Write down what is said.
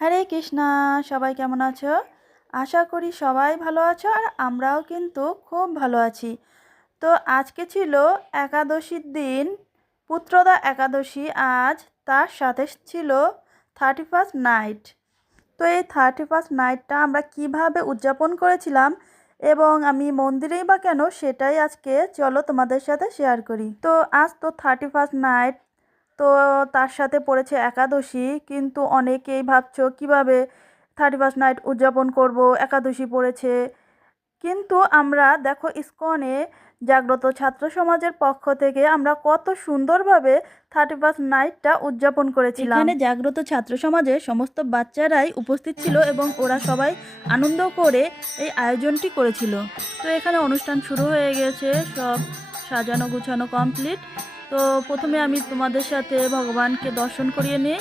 হরে কৃষ্ণা। সবাই কেমন আছো? আশা করি সবাই ভালো আছো, আর আমরাও কিন্তু খুব ভালো আছি। তো আজকে ছিল একাদশীর দিন, পুত্রদা একাদশী আজ। তার সাথে ছিল 31st নাইট। তো এই 31st নাইটটা আমরা কিভাবে উদযাপন করেছিলাম এবং আমি মন্দিরেই বা কেন, সেটাই আজকে চলো তোমাদের সাথে শেয়ার করি। তো আজ তো 31st নাইট, তো তার সাথে পড়েছে একাদশী। কিন্তু অনেকেই ভাবছো কিভাবে 31st নাইট উদযাপন করব, একাদশী পড়েছে। কিন্তু আমরা দেখো, ইসকনে জাগ্রত ছাত্র সমাজের পক্ষ থেকে আমরা কত সুন্দরভাবে 31st নাইটটা উদযাপন করেছিলাম। এখানে জাগ্রত ছাত্র সমাজের সমস্ত বাচ্চারাই উপস্থিত ছিল এবং ওরা সবাই আনন্দ করে এই আয়োজনটি করেছিল। তো এখানে অনুষ্ঠান শুরু হয়ে গেছে, সব সাজানো গুছানো কমপ্লিট। তো প্রথমে আমি তোমাদের সাথে ভগবানকে দর্শন করিয়ে নিই।